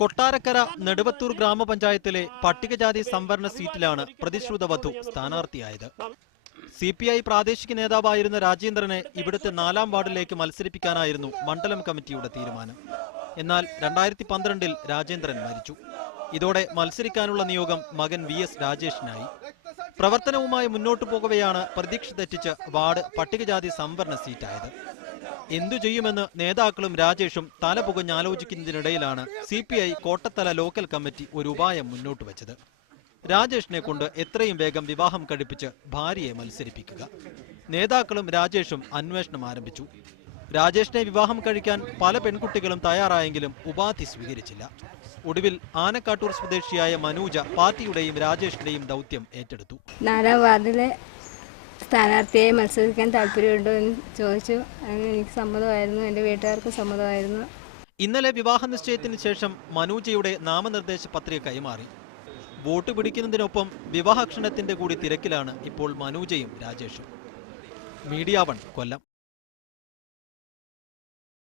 കൊട്ടാരക്കര നെടുവത്തൂർ ഗ്രാമപഞ്ചായത്തിലെ പട്ടികജാതി സംവരണ സീറ്റിലാണ് പ്രതിശ്രുത വധു സ്ഥാനാർത്ഥിയായത്. CPI പ്രാദേശിക നേതാവായിരുന്ന രാജേന്ദ്രനെ ഇവിടുത്തെ 4-ാം വാർഡിലേക്ക് മത്സരിപ്പിക്കാനായിരുന്നു മണ്ഡലം കമ്മിറ്റിയുടെ തീരുമാനം. എന്നാൽ 2012-ൽ രാജേന്ദ്രൻ മരിച്ചു. ഇതോടെ മത്സരിക്കാനുള്ള നിയോഗം മകൻ VS രാജേഷിനായി. പ്രവർത്തനവുമായി മുന്നോട്ടു പോകവെയാണ് പ്രതീക്ഷ തെറ്റിച്ച് വാർഡ് പട്ടികജാതി സംവരണ സീറ്റായത്. എന്തു ചെയ്യുമെന്ന് നേതാക്കളും രാജേഷും തലപുകഞ്ഞാലോചിക്കുന്നതിനിടയിലാണ് CPI കോട്ടത്തല ലോക്കൽ കമ്മിറ്റി ഒരു ഉപായം മുന്നോട്ട് വെച്ചത്. രാജേഷിനെ കൊണ്ട് എത്രയും വേഗം വിവാഹം കഴിപ്പിച്ച് ഭാര്യയെ മത്സരിപ്പിക്കുക. നേതാക്കളും രാജേഷും അന്വേഷണം ആരംഭിച്ചു. രാജേഷിനെ വിവാഹം കഴിക്കാൻ പല പെൺകുട്ടികളും തയ്യാറായെങ്കിലും ഉപാധി സ്വീകരിച്ചില്ല. ഒടുവിൽ ആനക്കാട്ടൂർ സ്വദേശിയായ മനൂജ പാർട്ടിയുടെയും രാജേഷിന്റെയും ദൗത്യം ഏറ്റെടുത്തു. 4-ാം വാർഡിലെ സ്ഥാനാർത്ഥിയായി മത്സരിക്കാൻ താല്പര്യമുണ്ടോ എന്ന് ചോദിച്ചു. അങ്ങനെ എനിക്ക് സമ്മതമായിരുന്നു, എൻ്റെ വീട്ടുകാർക്ക് സമ്മതമായിരുന്നു. ഇന്നലെ വിവാഹ നിശ്ചയത്തിന് ശേഷം മനൂജയുടെ നാമനിർദ്ദേശ പത്രിക കൈമാറി. വോട്ട് പിടിക്കുന്നതിനൊപ്പം വിവാഹക്ഷണത്തിന്റെ കൂടി തിരക്കിലാണ് ഇപ്പോൾ മനൂജയും രാജേഷും. മീഡിയ 1 കൊല്ലം.